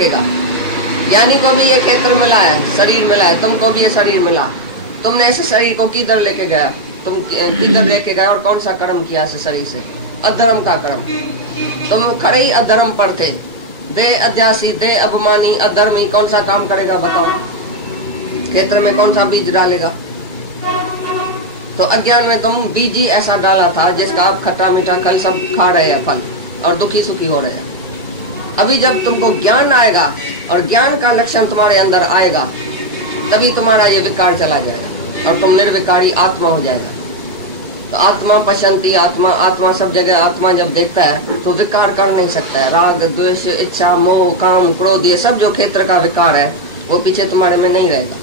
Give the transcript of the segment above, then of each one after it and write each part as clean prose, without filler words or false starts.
रखेगा। ज्ञानी को भी ये क्षेत्र मिला है, शरीर मिला है, तुमको भी ये शरीर मिला। तुमने इस शरीर को किधर लेके गया, तुम किधर लेके गए और कौन सा कर्म किया इस शरीर से? अधर्म का कर्म। तुम खड़े ही अधर्म पर थे। दे अध्यासी, दे अभिमानी, अधर्मी कौन सा काम करेगा बताओ? क्षेत्र में कौन सा बीज डालेगा? तो अज्ञान में तुम बीज ही ऐसा डाला था जिसका आप खट्टा मीठा कल सब खा रहे हैं फल और दुखी सुखी हो रहे हैं। अभी जब तुमको ज्ञान आएगा और ज्ञान का लक्षण तुम्हारे अंदर आएगा, तभी तुम्हारा ये विकार चला जाएगा और तुम निर्विकारी आत्मा हो जाएगा। तो आत्मा पशंती, आत्मा आत्मा सब जगह आत्मा जब देखता है तो विकार कर नहीं सकता है। राग, द्वेष, इच्छा, मोह, काम, क्रोध, ये सब जो क्षेत्र का विकार है वो पीछे तुम्हारे में नहीं रहेगा।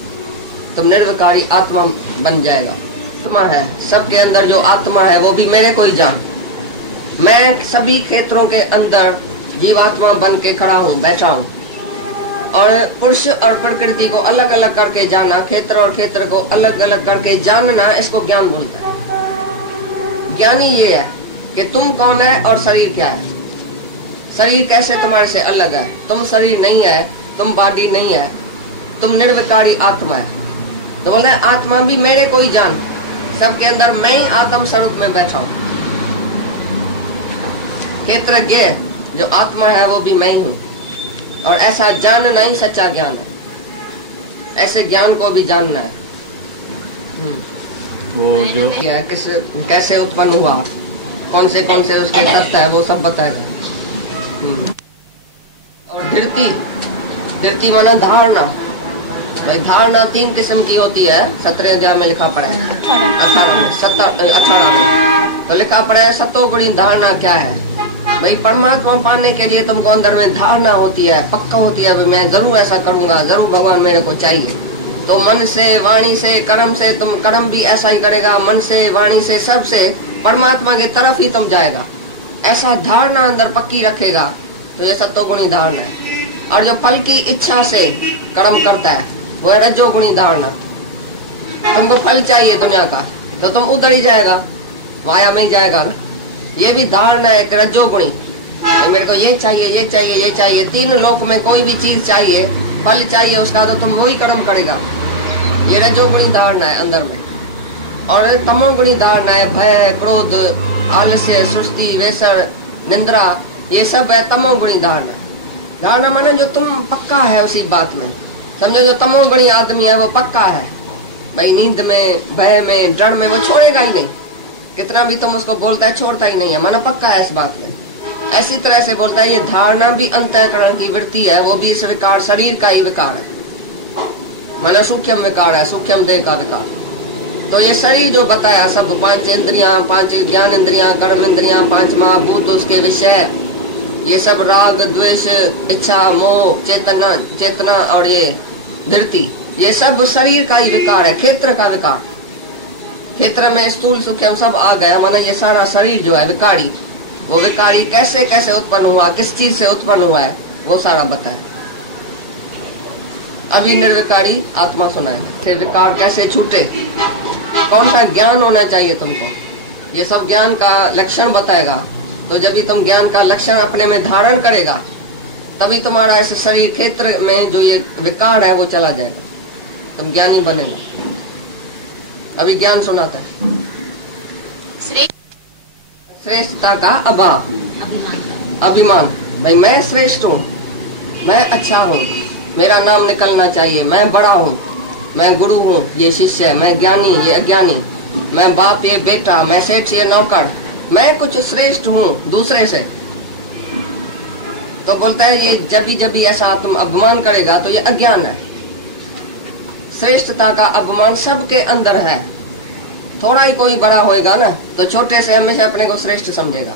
तुम निर्विकारी आत्मा बन जाएगा। आत्मा है, सबके अंदर जो आत्मा है वो भी मेरे को ही जान। मैं सभी क्षेत्रों के अंदर जीवात्मा बन के खड़ा हूँ, बैठा हूँ। और पुरुष और प्रकृति को अलग अलग करके जाना, क्षेत्र और क्षेत्र को अलग अलग करके जानना, इसको ज्ञान बोलता है। ज्ञानी ये है कि तुम कौन है और शरीर क्या है। शरीर कैसे तुम्हारे से अलग है? तुम शरीर नहीं है, तुम बॉडी नहीं है, तुम निर्विकारी आत्मा है। तो बोलते हैं आत्मा भी मेरे को ही जान, सबके अंदर मैं ही आत्म स्वरूप में बैठा हूँ। क्षेत्रज्ञ जो आत्मा है वो भी मैं ही हूँ। और ऐसा जानना ही सच्चा ज्ञान है। ऐसे ज्ञान को भी जानना है। वो जो कैसे उत्पन्न हुआ, कौन से उसके तत्व है, वो सब बताएगा। और धृति माना धारणा। भाई धारणा 3 किस्म की होती है। 17 अध्याय में लिखा पड़ा है, 18 में तो लिखा पड़ा है सतोगुणी धारणा क्या है। भाई परमात्मा पाने के लिए तुमको अंदर में धारणा होती है, पक्का होती है, मैं जरूर ऐसा करूंगा, जरूर भगवान मेरे को चाहिए। तो मन से, वाणी से, कर्म से, तुम कर्म भी ऐसा ही करेगा, मन से, वाणी से, सब से परमात्मा की तरफ ही तुम जाएगा। ऐसा धारणा अंदर पक्की रखेगा तो ये सत्वगुणी धारणा है। और जो फल की इच्छा से कर्म करता है वो है रजोगुणी धारणा। तुमको फल चाहिए दुनिया का तो तुम उधर ही जाएगा, माया में ही जाएगा। ये भी धारणा है रजोगुणी। तो मेरे को ये चाहिए, ये चाहिए, ये चाहिए, 3 लोक में कोई भी चीज चाहिए, फल चाहिए उसका, तो तुम वही कर्म करेगा। ये रजोगुणी धारणा है अंदर में। और तमोगुणी धारणा है भय, क्रोध, आलस्य, सुस्ती, वेसर, निंद्रा, ये सब है तमोगुणी धारणा। धारणा माने जो तुम पक्का है उसी बात में। समझो जो तमोगुणी आदमी है वो पक्का है भाई, नींद में, भय में, डर में वो छोड़ेगा ही नहीं। कितना भी तुम उसको बोलता है छोड़ता ही नहीं है, मानो पक्का है इस बात में। ऐसी तरह से बोलता है ये धारणा भी अंतःकरण की वृत्ति है, वो भी इस विकार शरीर का ही विकार है, माना सूक्ष्म विकार है, सूक्ष्म देह का विकार। तो ये शरीर जो बताया सब 5 इंद्रियां, 5 ज्ञान इंद्रियां, कर्म इंद्रियां, 5 महाभूत, उसके विषय, ये सब राग, द्वेष, इच्छा, मोह, चेतना और ये धृति, ये सब शरीर का ही विकार है, क्षेत्र का विकार। क्षेत्र में स्थूल सूक्ष्म सब आ गया, माना ये सारा शरीर जो है विकारी। वो विकारी कैसे कैसे उत्पन्न हुआ, किस चीज से उत्पन्न हुआ है, वो सारा बताया। अभी निर्विकारी आत्मा सुनाएगा फिर विकार कैसे छूटे, कौन सा ज्ञान होना चाहिए तुमको, ये सब ज्ञान का लक्षण बताएगा। तो जब भी तुम ज्ञान का लक्षण अपने में धारण करेगा तभी तुम्हारा इस शरीर क्षेत्र में जो ये विकार है वो चला जाएगा, तुम ज्ञानी बनेगा। अभी ज्ञान सुनाता है। श्रेष्ठता का अभाव, अभिमान। भाई मैं श्रेष्ठ हूँ, मैं अच्छा हूँ, मेरा नाम निकलना चाहिए, मैं बड़ा हूँ, मैं गुरु हूँ, ये शिष्य है, मैं ज्ञानी, ये अज्ञानी, मैं बाप, ये बेटा, मैं सेठ, ये नौकर, मैं कुछ श्रेष्ठ हूँ दूसरे से। तो बोलता है ये जब भी ऐसा तुम अभिमान करेगा तो ये अज्ञान है। श्रेष्ठता का अभिमान सबके अंदर है। थोड़ा ही कोई बड़ा होएगा ना तो छोटे से हमेशा अपने को श्रेष्ठ समझेगा।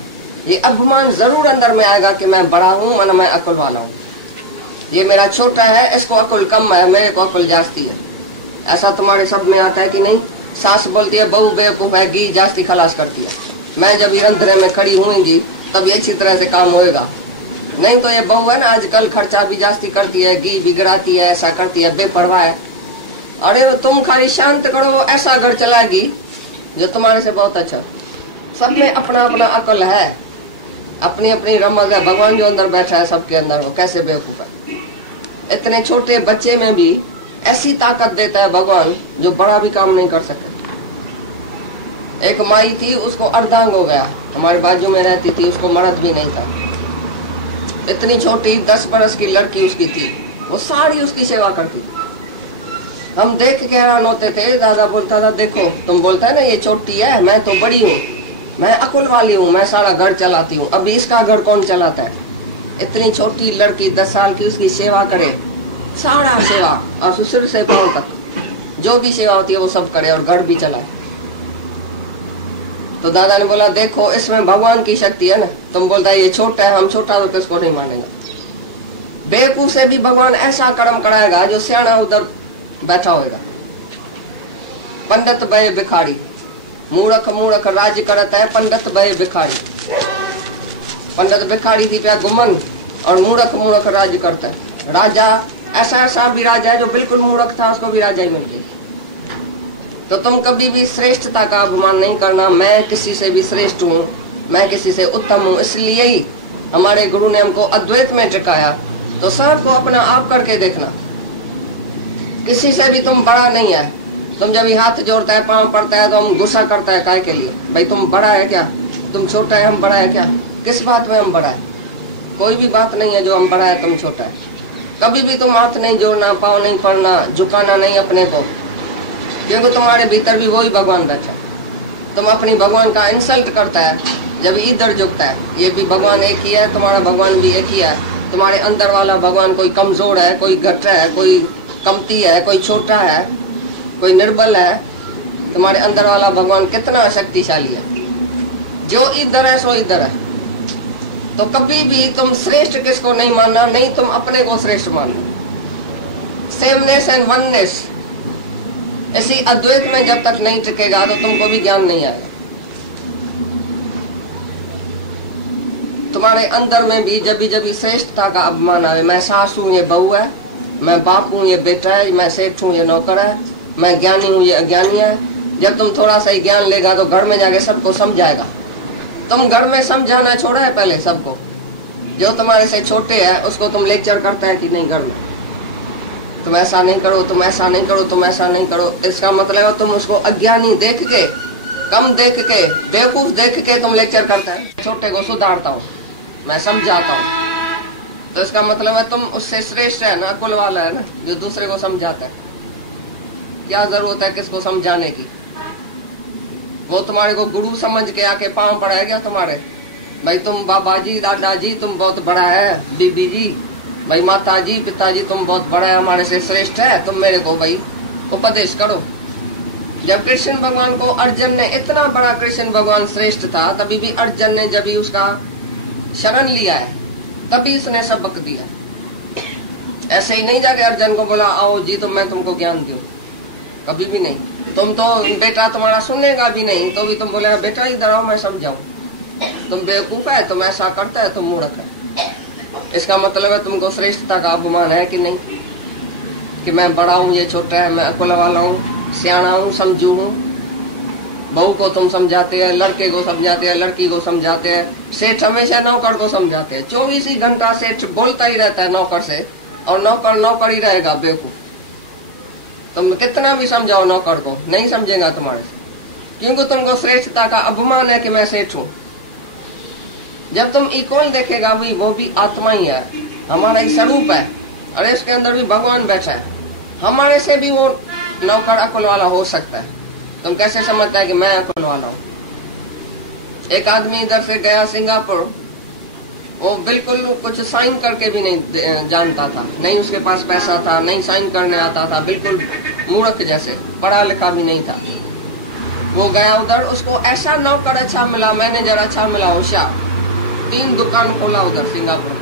ये अभिमान जरूर अंदर में आएगा कि मैं बड़ा हूँ, माना मैं अकुल वाला हूँ, ये मेरा छोटा है, इसको अकुल कम है, मेरे को अकुल जास्ती है। ऐसा तुम्हारे सब में आता है कि नहीं? सास बोलती है बहू बेवकूफ है, घी जास्ती खलास करती है। मैं जब रंध्रे में खड़ी हुईगी तब ये अच्छी तरह से काम होएगा, नहीं तो ये बहू है ना आजकल खर्चा भी जास्ती करती है, घी बिगड़ाती है, ऐसा करती है, बेपरवाह है। अरे तुम खाली शांत करो, ऐसा घर चलाएगी जो तुम्हारे से बहुत अच्छा। सब में अपना अपना अकल है, अपनी अपनी रमज है। भगवान जो अंदर बैठा है सबके अंदर, वो कैसे बेवकूफ है। इतने छोटे बच्चे में भी ऐसी ताकत देता है भगवान जो बड़ा भी काम नहीं कर सके। एक माई थी, उसको अर्धांग हो गया, हमारे बाजू में रहती थी, उसको मर्द भी नहीं था। इतनी छोटी 10 बरस की लड़की उसकी थी, वो सारी उसकी सेवा करती थी। हम देख के हैरान होते थे। दादा बोलता था देखो, तुम बोलता है ना ये छोटी है, मैं तो बड़ी हूँ, मैं अकुल वाली हूँ, मैं सारा घर चलाती हूँ, अभी इसका घर कौन चलाता है। इतनी छोटी लड़की 10 साल की उसकी सेवा करे, सारा सेवा, और सिर से पांव तक जो भी सेवा होती है वो सब करे और घर भी चलाए। तो दादा ने बोला देखो इसमें भगवान की शक्ति है ना। तुम बोलता है ये छोटा है, हम छोटा तो किसको नहीं मानेगा। बेवकूफ से भी भगवान ऐसा कर्म कराएगा जो सियाना उधर बैठा होगा। पंडित भय भिखारी, मूर्ख मूर्ख राज्य करता है, पंडित भय भिखारी। पंडित भिखारी थी प्या गुमन, और मूर्ख मूर्ख राज्य करता है। राजा ऐसा भी राजा है जो बिल्कुल मूर्ख था, उसको भी राजा ही मिल गया। तो तुम कभी भी श्रेष्ठता का अभिमान नहीं करना। मैं किसी से भी श्रेष्ठ हूँ, मैं किसी से उत्तम हूँ। इसलिए ही हमारे गुरु ने हमको अद्वैत में टिकाया। तो सबको अपना आप करके देखना, किसी से भी तुम बड़ा नहीं है। तुम जब हाथ जोड़ता है, पांव पड़ता है, तो हम गुस्सा करता है काय के लिए, भाई तुम बड़ा है क्या, तुम छोटा है, हम बड़ा है क्या। किस बात में हम बड़ा है? कोई भी बात नहीं है जो हम बड़ा है तुम छोटा है। कभी भी तुम हाथ नहीं जोड़ना, पांव नहीं पड़ना, झुकाना नहीं अपने को, क्योंकि तुम्हारे भीतर भी वही भगवान बैठा। तुम अपनी भगवान का इंसल्ट करता है जब इधर झुकता है। ये भी भगवान एक ही है, तुम्हारा भगवान भी एक ही है। तुम्हारे अंदर वाला भगवान कोई कमजोर है, कोई घट है, कोई कमती है, कोई छोटा है, कोई निर्बल है। तुम्हारे अंदर वाला भगवान कितना शक्तिशाली है। जो इधर है सो इधर है। तो कभी भी तुम श्रेष्ठ किसको नहीं मानना, नहीं तुम अपने को श्रेष्ठ मानना। सेमनेस एंड वननेस, ऐसी अद्वैत में जब तक नहीं टिकेगा तो तुमको भी ज्ञान नहीं आएगा। तुम्हारे अंदर में भी जब भी श्रेष्ठता का अभिमान आए, मैं सास हूँ ये बहू है, मैं बाप हूँ ये बेटा है, मैं सेठ हूँ ये नौकर है, मैं ज्ञानी हूँ ये अज्ञानी है। जब तुम थोड़ा सा ही ज्ञान लेगा तो घर में जाके सबको समझाएगा। तुम घर में समझाना छोड़ा है पहले सबको। जो तुम्हारे से छोटे है उसको तुम लेक्चर करता है कि नहीं घर में, तुम ऐसा नहीं करो, तुम ऐसा नहीं करो, तुम ऐसा नहीं करो। इसका मतलब है तुम उसको अज्ञानी देख के, कम देख के, बेवकूफ देख के तुम लेक्चर करता है। छोटे को सुधारता हूँ, मैं समझाता हूँ, तो इसका मतलब है तुम उससे श्रेष्ठ है ना, कुल वाला है ना, जो दूसरे को समझाता है। क्या जरूरत है किसको समझाने की? वो तुम्हारे को गुरु समझ के आके पांव पड़ाएगा तुम्हारे, भाई तुम बाबा जी, दादाजी तुम बहुत बड़ा है, बीबी जी, भाई माता जी, पिताजी तुम बहुत बड़ा है, हमारे से श्रेष्ठ है, तुम मेरे को भाई उपदेश करो। जब कृष्ण भगवान को अर्जुन ने, इतना बड़ा कृष्ण भगवान श्रेष्ठ था, तभी भी अर्जुन ने जब भी उसका शरण लिया है तभी उसने सबक दिया। ऐसे ही नहीं जाके अर्जुन को बोला आओ जी तो मैं तुमको ज्ञान दूं, कभी भी नहीं। तुम तो बेटा तुम्हारा सुनेगा भी नहीं, तो भी तुम बोलेगा बेटा इधर आओ मैं समझाऊं। तुम बेवकूफ है, तुम ऐसा करता है, तुम मूर्ख है। इसका मतलब है तुमको श्रेष्ठता का अभिमान है कि नहीं, कि मैं बड़ा हूँ ये छोटा है, मैं अकुल वाला हूँ, सियाना हूँ, समझू हूँ। बहू को तुम समझाते हैं, लड़के को समझाते हैं, लड़की को समझाते हैं। सेठ हमेशा नौकर को समझाते हैं। 24 ही घंटा सेठ बोलता ही रहता है नौकर से, और नौकर नौकर ही रहेगा बेवकूफ। तुम कितना भी समझाओ नौकर को, नहीं समझेगा तुम्हारे से, क्योंकि तुमको श्रेष्ठता का अभिमान है कि मैं सेठ हूँ। जब तुम इक्वल देखेगा भी, वो भी आत्मा ही है, हमारा ही स्वरूप है, और इसके अंदर भी भगवान बैठा है। हमारे से भी वो नौकर अकुल वाला हो सकता है। तुम कैसे समझता है कि मैं अकुल वाला हूँ? एक आदमी इधर से गया सिंगापुर, वो बिल्कुल कुछ साइन करके भी नहीं जानता था, नहीं उसके पास पैसा था, नहीं साइन करने आता था, बिल्कुल मूर्ख जैसे, पढ़ा लिखा भी नहीं था। वो गया उधर, उसको ऐसा नौकर अच्छा मिला, मैनेजर अच्छा मिला, होशियार, 3 दुकान खोला उधर सिंगापुर में।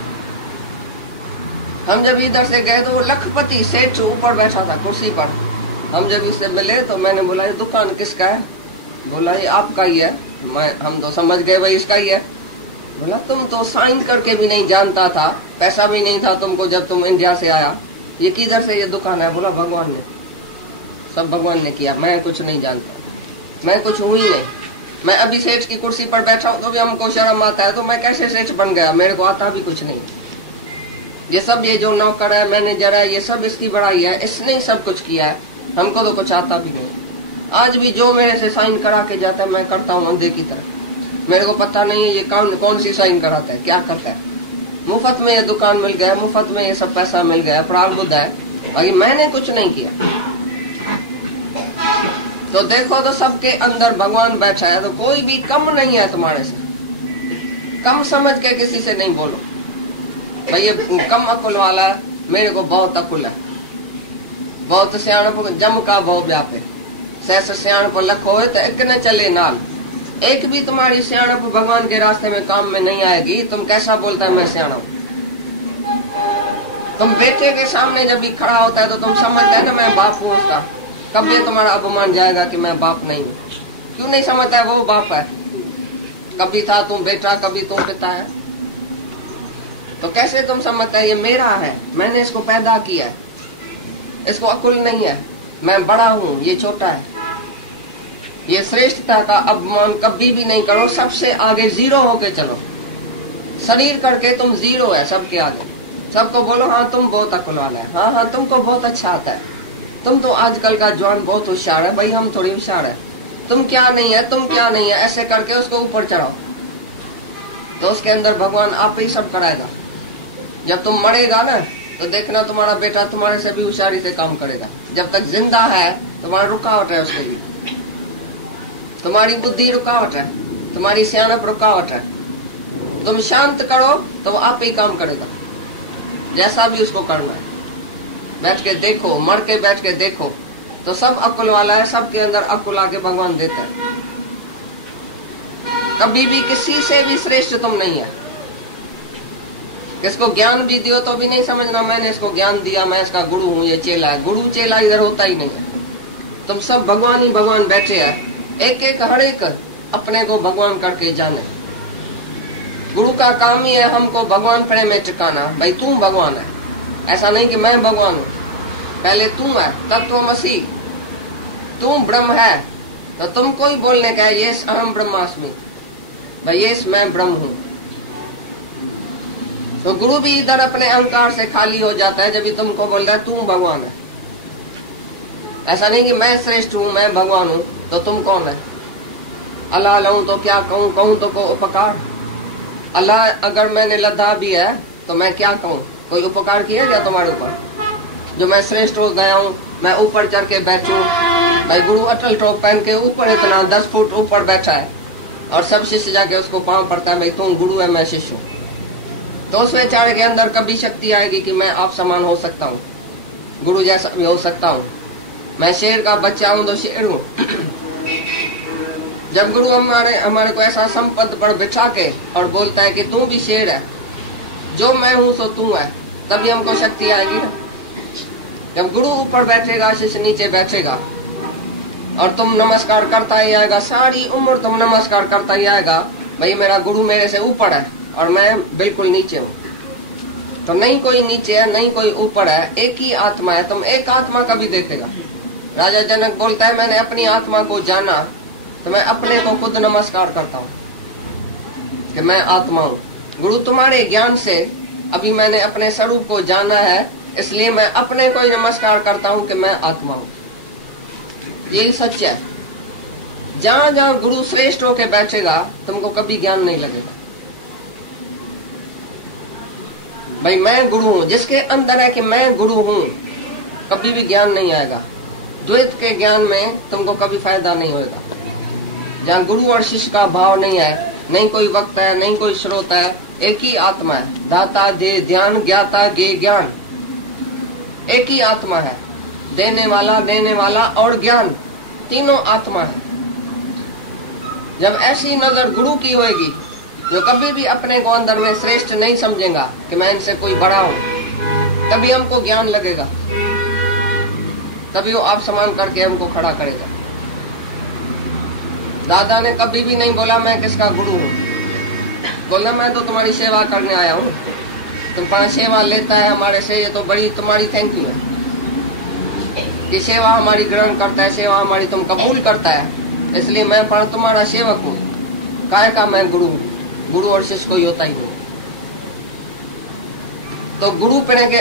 हम जब इधर से गए तो वो लखपति सेठ ऊपर बैठा था कुर्सी पर। हम जब उससे मिले तो मैंने बोला ये दुकान किसका है? बोला ये आपका ही है। हम तो समझ गए भाई इसका ही है। बोला तुम तो साइन करके भी नहीं जानता था, पैसा भी नहीं था तुमको जब तुम इंडिया से आया, ये किधर से ये दुकान है? बोला भगवान ने, सब भगवान ने किया, मैं कुछ नहीं जानता, मैं कुछ हूँ ही नहीं। मैं अभी सेठ की कुर्सी पर बैठा हूँ तो भी हमको शर्म आता है, तो मैं कैसे सेठ बन गया? मेरे को आता भी कुछ नहीं। ये सब, ये जो नौकर है, मैनेजर है, ये सब इसकी बड़ाई है, इसने ही सब कुछ किया है, हमको तो कुछ आता भी नहीं। आज भी जो मेरे से साइन करा के जाता है मैं करता हूँ अंधे की तरह। मेरे को पता नहीं है ये कौन सी साइन कराता है, क्या करता है। मुफ्त में ये दुकान मिल गया, मुफ्त में ये सब पैसा मिल गया, प्रारब्ध है, बाकी मैंने कुछ नहीं किया। तो देखो तो सबके अंदर भगवान बैठा है, तो कोई भी कम नहीं है तुम्हारे से। कम समझ के किसी से नहीं बोलो भाई ये कम अकुल वाला है, मेरे को बहुत अकुल है, बहुत सियाणप जम का बहुत व्यापे, सहस सियाणप लखो है तो एक न चले नाल। एक भी तुम्हारी सियाणप भगवान के रास्ते में काम में नहीं आएगी। तुम कैसा बोलता है मैं सियाणा हूं। तुम बेटे के सामने जब भी खड़ा होता है तो तुम समझते है ना मैं बाप हूँ उसका। कब ये तुम्हारा अपमान जाएगा कि मैं बाप नहीं हूँ? क्यों नहीं समझता है वो बाप है? कभी था तुम बेटा, कभी तुम पिता है, तो कैसे तुम समझता है ये मेरा है, मैंने इसको पैदा किया है, इसको अकुल नहीं है, मैं बड़ा हूँ, ये छोटा है। ये श्रेष्ठता का अपमान कभी भी नहीं करो, सबसे आगे जीरो होके चलो। शरीर करके तुम जीरो है सबके आगे। सबको बोलो हाँ तुम बहुत अकुल वाला है, हाँ हाँ तुमको बहुत अच्छा आता है, तुम तो आजकल का जवान बहुत होशियार है, भाई हम थोड़ी होशियार है, तुम क्या नहीं है, तुम क्या नहीं है, ऐसे करके उसको ऊपर चढ़ाओ तो उसके अंदर भगवान आप ही सब कराएगा। जब तुम मरेगा ना तो देखना तुम्हारा बेटा तुम्हारे से भी होशियारी से काम करेगा। जब तक जिंदा है तुम्हारा रुकावट है, उसके लिए तुम्हारी बुद्धि रुकावट है, तुम्हारी सियानप रुकावट है। तुम शांत करो तो वो आप ही काम करेगा, जैसा भी उसको करना है। बैठ के देखो, मर के बैठ के देखो तो सब अकुल वाला है, सबके अंदर अकुल आके भगवान देते हैं। कभी भी किसी से भी श्रेष्ठ तुम नहीं है। किसको ज्ञान भी दियो तो भी नहीं समझना मैंने इसको ज्ञान दिया, मैं इसका गुरु हूँ, ये चेला है। गुरु चेला इधर होता ही नहीं है। तुम सब भगवान ही भगवान बैठे हैं, एक एक हर एक अपने को भगवान करके जाने। गुरु का काम ही है हमको भगवान प्रेम में टिकाना। भाई तू भगवान है, ऐसा नहीं कि मैं भगवान हूँ। पहले तू है तत्वमसी, तू ब्रह्म है तो तुमको ही बोलने का है ये अहम ब्रह्मास्मि, भाई ये मैं ब्रह्म हूँ। तो गुरु भी इधर अपने अहंकार से खाली हो जाता है जब भी तुमको बोल रहा है तू भगवान है। ऐसा नहीं कि मैं श्रेष्ठ हूँ, मैं भगवान हूँ, तो तुम कौन है? अल्लाह लऊं तो क्या कहूँ, कहूँ तो को उपकार। अल्लाह अगर मैंने लद्दा भी है तो मैं क्या कहूँ? कोई उपकार किया क्या तुम्हारे ऊपर जो मैं श्रेष्ठ हो गया हूँ, मैं ऊपर चढ़ के बैठूं? भाई गुरु अटल टॉप पहन के ऊपर इतना 10 फुट ऊपर बैठा है और सब शिष्य जाके उसको पाँव पड़ता है भाई तुम गुरु है मैं शिष्य हूँ। तो उस बेचारे के अंदर कभी शक्ति आएगी कि मैं आप समान हो सकता हूँ, गुरु जैसा भी हो सकता हूँ, मैं शेर का बच्चा हूँ तो शेर हूँ। जब गुरु हमारे को ऐसा संपद पर बिठा के और बोलता है कि तू भी शेर है, जो मैं हूँ सो तू है, तभी हमको शक्ति आएगी ना। जब गुरु ऊपर बैठेगा शिष्य नीचे बैठेगा और तुम नमस्कार करता ही आएगा, सारी उम्र तुम नमस्कार करता ही आएगा भाई मेरा गुरु मेरे से ऊपर है और मैं बिल्कुल नीचे हूँ। तो नहीं कोई नीचे है नहीं कोई ऊपर है, एक ही आत्मा है। तुम एक आत्मा कभी देखेगा। राजा जनक बोलता है मैंने अपनी आत्मा को जाना तो मैं अपने को खुद नमस्कार करता हूँ कि मैं आत्मा हूँ। गुरु तुम्हारे ज्ञान से अभी मैंने अपने स्वरूप को जाना है, इसलिए मैं अपने को ही नमस्कार करता हूँ कि मैं आत्मा हूँ। यही सच है। जहाँ जहाँ गुरु श्रेष्ठ होके बैठेगा तुमको कभी ज्ञान नहीं लगेगा। भाई मैं गुरु हूँ, जिसके अंदर है कि मैं गुरु हूँ, कभी भी ज्ञान नहीं आएगा। द्वैत के ज्ञान में तुमको कभी फायदा नहीं होगा। जहाँ गुरु और शिष्य का भाव नहीं है, नहीं कोई वक्ता है नहीं कोई श्रोता है, एक ही आत्मा है। दाता दे ध्यान, ज्ञाता गे ज्ञान, एक ही आत्मा है। देने वाला और ज्ञान, तीनों आत्मा है। जब ऐसी नजर गुरु की होगी जो कभी भी अपने को अंदर में श्रेष्ठ नहीं समझेगा कि मैं इनसे कोई बड़ा हूँ, तभी हमको ज्ञान लगेगा, तभी वो आप समान करके हमको खड़ा करेगा। दादा ने कभी भी नहीं बोला मैं किसका गुरु हूँ, बोला मैं तो तुम्हारी सेवा करने आया हूँ। तुम 5 सेवा लेता है हमारे से, ये तो बड़ी तुम्हारी थैंक यू है कि सेवा हमारी ग्रहण करता है, सेवा हमारी तुम कबूल करता है, इसलिए मैं पर तुम्हारा सेवक हूँ। काय का मैं गुरु हूँ? गुरु और शिष्य कोई होता ही नहीं। तो गुरु पढ़े के